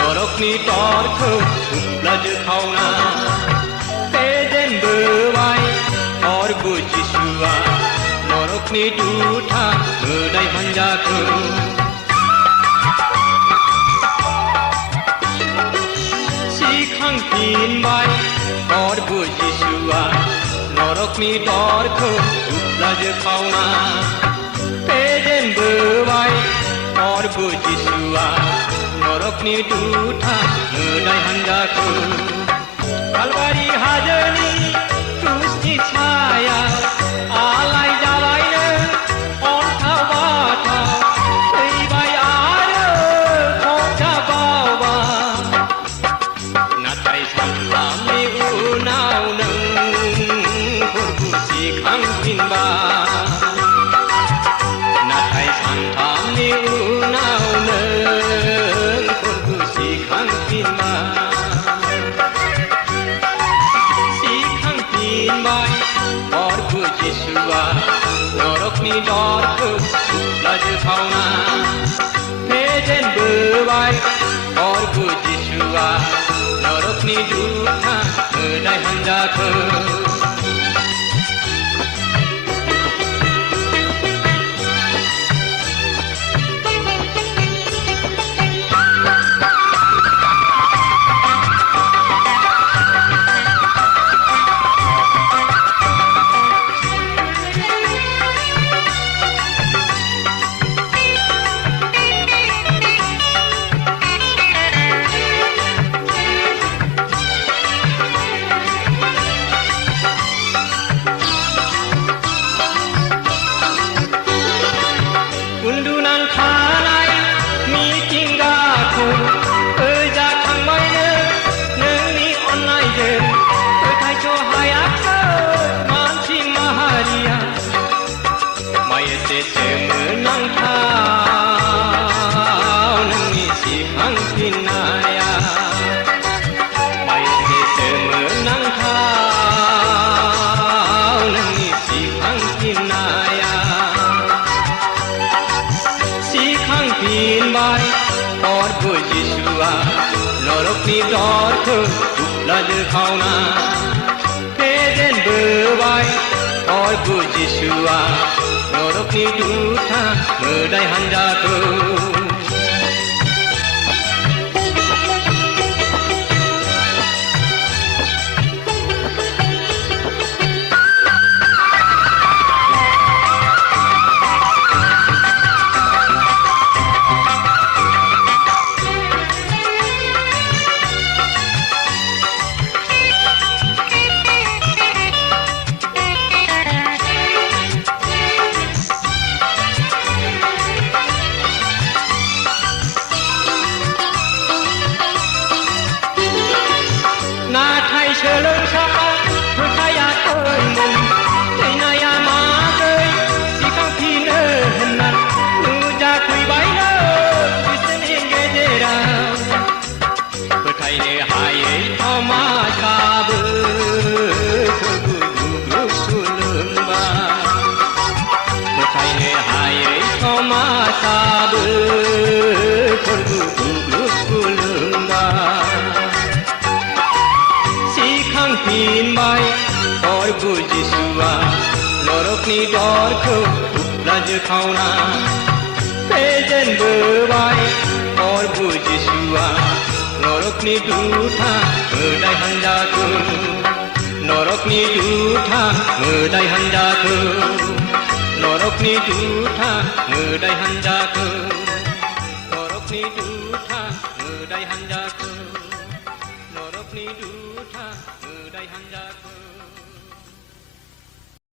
नरकनि दरखौ हुब्लाजोखावना फेजेनबोबाय प्रभु जिसुआ नरकनि दुता मोदाइ हान्जाखौ सिखांफिनबाय प्रभु जिसुआ नरकनि दरखौ हुब्लाजोखावना फेजेनबोबाय प्रभु जिसुआ नरकनि दुता मोदाइ हान्जाखौ कालबारि हाजोनि क्रुसनि साया आलाय जाबायनो अन्थाव बाथाव थैबाय आरो खथा बावबाय नाथाय सानथामनि उनाव नों प्रभु सिखांफिनबाय नाथाय सानथामनि उनाव नों प्रभु सिखांफिनबाय प्रभु जिसुआ नरकनि दरखौ हुब्लाजोखावना फेजेनबोबाय प्रभु जिसुआ नरकनि दुता मोदाइ हान्जाखौ थानाय मिथिंगाखौ फोजाखांबायनो नोंनि अननायजों फोथायस' हायाखै मानसि माहारिया मा एसे सोमोनांथाव नोंनि सिखांफिननाया मा एसे सोमोनांथाव नोंनि सिखांफिननाया सिखांफिनबाय प्रभु जिसुआ नरकनि दरखौ हुब्लाजोखावना फेजेनबोबाय प्रभु जिसुआ नरकनि दुता मोदाइ हान्जाखौ नाथाय सोलोंसाफ्रा फोथायाखैमोन थैनाया माबोरै सिखांफिनो होनना नुजाफैबायनो बिसोरनि गेजेराव फोथायनो हायै समाजाबो गुग्रुब खुलुमबाय फोथायनो हायै समाजाबो गुग्रुब खुलुमबाय सिखांफिनबाय प्रभु जिसुआ नरकनि दरखौ हुब्लाजोखावना फेजेनबोबाय प्रभु जिसुआ नरकनि दुता मोदाइ हान्जाखौ नरकनि दुता मोदाइ हान्जाखौ नरकनि दुता मोदाइ हान्जाखौ नरकनि दुता मोदाइ हान्जाखौ नरकनि दुता मोदाइ हान्जाखौ